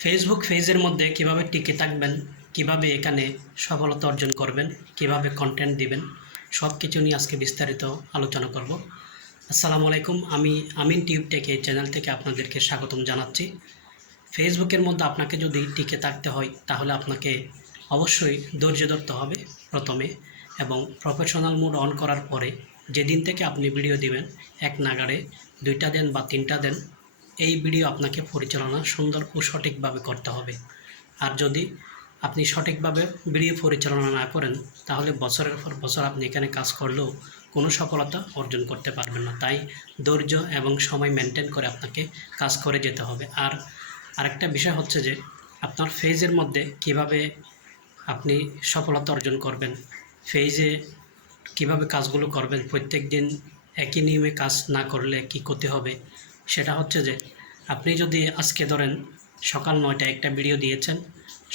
Facebook পেজের মধ্যে কীভাবে টিকে থাকবেন, কীভাবে এখানে সফলতা অর্জন করবেন, কীভাবে কন্টেন্ট দিবেন সব কিছু নিয়ে আজকে বিস্তারিত আলোচনা করব। আসসালামু আলাইকুম, আমি আমিন টিউব টেক চ্যানেল থেকে আপনাদেরকে স্বাগতম জানাচ্ছি। ফেসবুকের মধ্যে আপনাকে যদি টিকে থাকতে হয়, তাহলে আপনাকে অবশ্যই ধৈর্য ধরতে হবে প্রথমে এবং প্রফেশনাল মুড অন করার পরে যেদিন থেকে আপনি ভিডিও দিবেন, এক নাগাড়ে দুইটা দেন বা তিনটা দেন এই ভিডিও আপনাকে পরিচালনা সুন্দর ও সঠিকভাবে করতে হবে। আর যদি আপনি সঠিকভাবে ভিডিও পরিচালনা না করেন, তাহলে বছরের পর বছর আপনি এখানে কাজ করলেও কোনো সফলতা অর্জন করতে পারবেন না। তাই ধৈর্য এবং সময় মেনটেন করে আপনাকে কাজ করে যেতে হবে। আর আরেকটা বিষয় হচ্ছে যে, আপনার ফেজের মধ্যে কীভাবে আপনি সফলতা অর্জন করবেন ফেজে কীভাবে কাজগুলো করবেন প্রত্যেক দিন একই নিয়মে কাজ না করলে কি করতে হবে সেটা হচ্ছে যে, আপনি যদি আজকে ধরেন সকাল নয়টায় একটা ভিডিও দিয়েছেন,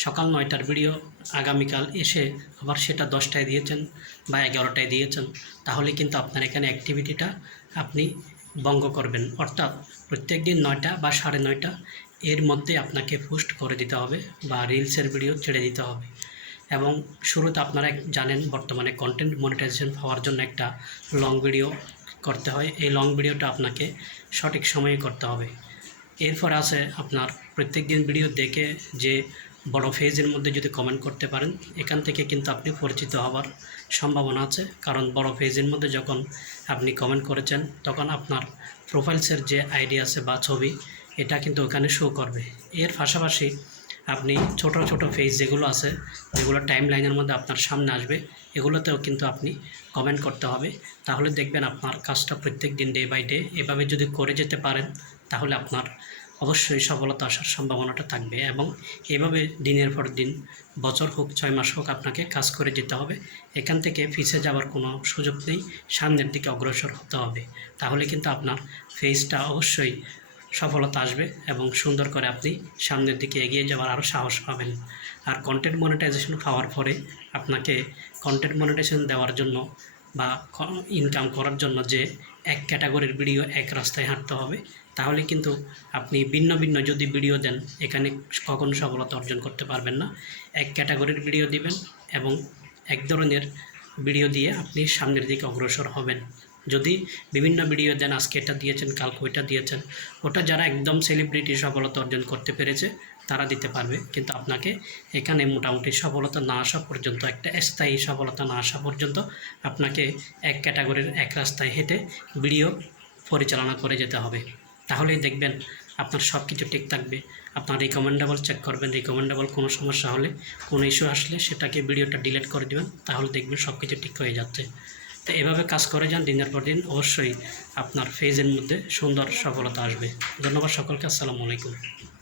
সকাল নয়টার ভিডিও আগামীকাল এসে আবার সেটা দশটায় দিয়েছেন বা এগারোটায় দিয়েছেন, তাহলে কিন্তু আপনার এখানে অ্যাক্টিভিটিটা আপনি ভঙ্গ করবেন। অর্থাৎ প্রত্যেক দিন নয়টা বা সাড়ে নয়টা এর মধ্যে আপনাকে পোস্ট করে দিতে হবে বা রিলসের ভিডিও ছেড়ে দিতে হবে। এবং শুরুতে আপনারা জানেন বর্তমানে কন্টেন্ট মনিটাইজেশন হওয়ার জন্য একটা লং ভিডিও করতে হয়, এই লং ভিডিওটা আপনাকে সঠিক সময়ে করতে হবে। এরপর আছে আপনার প্রত্যেক দিন ভিডিও দেখে যে বড় ফেজের মধ্যে যদি কমেন্ট করতে পারেন, এখান থেকে কিন্তু আপনি পরিচিত হওয়ার সম্ভাবনা আছে। কারণ বড় ফেজের মধ্যে যখন আপনি কমেন্ট করেছেন, তখন আপনার প্রোফাইলসের যে আইডি আছে বা ছবি, এটা কিন্তু ওখানে শো করবে। এর পাশাপাশি আপনি ছোট ছোট ফেজ যেগুলো আছে, যেগুলো টাইম লাইনের মধ্যে আপনার সামনে আসবে, এগুলোতেও কিন্তু আপনি কমেন্ট করতে হবে। তাহলে দেখবেন আপনার কাজটা প্রত্যেক দিন ডে বাই ডে এভাবে যদি করে যেতে পারেন, তাহলে আপনার অবশ্যই সফলতা আসার সম্ভাবনাটা থাকবে এবং এভাবে দিনের পর দিন, বছর হোক, ছয় মাস হোক আপনাকে কাজ করে যেতে হবে। এখান থেকে ফিসে যাওয়ার কোনো সুযোগ নেই, সামনের দিকে অগ্রসর হতে হবে। তাহলে কিন্তু আপনার ফেসটা অবশ্যই সফলতা আসবে এবং সুন্দর করে আপনি সামনের দিকে এগিয়ে যাওয়ার আরও সাহস পাবেন। আর কন্টেন্ট মনিটাইজেশন পাওয়ার পরে আপনাকে কন্টেন্ট মনিটাইজেশন দেওয়ার জন্য বা ইনকাম করার জন্য যে এক ক্যাটাগরির ভিডিও এক রাস্তায় হাঁটতে হবে, তাহলে কিন্তু আপনি ভিন্ন ভিন্ন যদি ভিডিও দেন, এখানে কখনো সফলতা অর্জন করতে পারবেন না। এক ক্যাটাগরির ভিডিও দিবেন এবং এক ধরনের ভিডিও দিয়ে আপনি সামনের দিকে অগ্রসর হবেন। যদি বিভিন্ন ভিডিও দেন, আজকে এটা দিয়েছেন, কালকে ওইটা দিয়েছেন, ওটা যারা একদম সেলিব্রিটি সফলতা অর্জন করতে পেরেছে, তারা দিতে পারবে। কিন্তু আপনাকে এখানে মোটামুটি সফলতা না আসা পর্যন্ত, একটা স্থায়ী সফলতা না আসা পর্যন্ত আপনাকে এক ক্যাটাগরির এক রাস্তায় হেঁটে ভিডিও পরিচালনা করে যেতে হবে। তাহলেই দেখবেন আপনার সব কিছু ঠিক থাকবে। আপনার রিকমেন্ডেবল চেক করবেন রিকমেন্ডেবল কোনো সমস্যা হলে, কোনো ইস্যু আসলে সেটাকে ভিডিওটা ডিলিট করে দেবেন, তাহলে দেখবেন সব কিছু ঠিক হয়ে যাচ্ছে। তো এভাবে কাজ করে যান, দিনের পর দিন অবশ্যই আপনার ফেজের মধ্যে সুন্দর সফলতা আসবে। ধন্যবাদ সকলকে, আসসালামু আলাইকুম।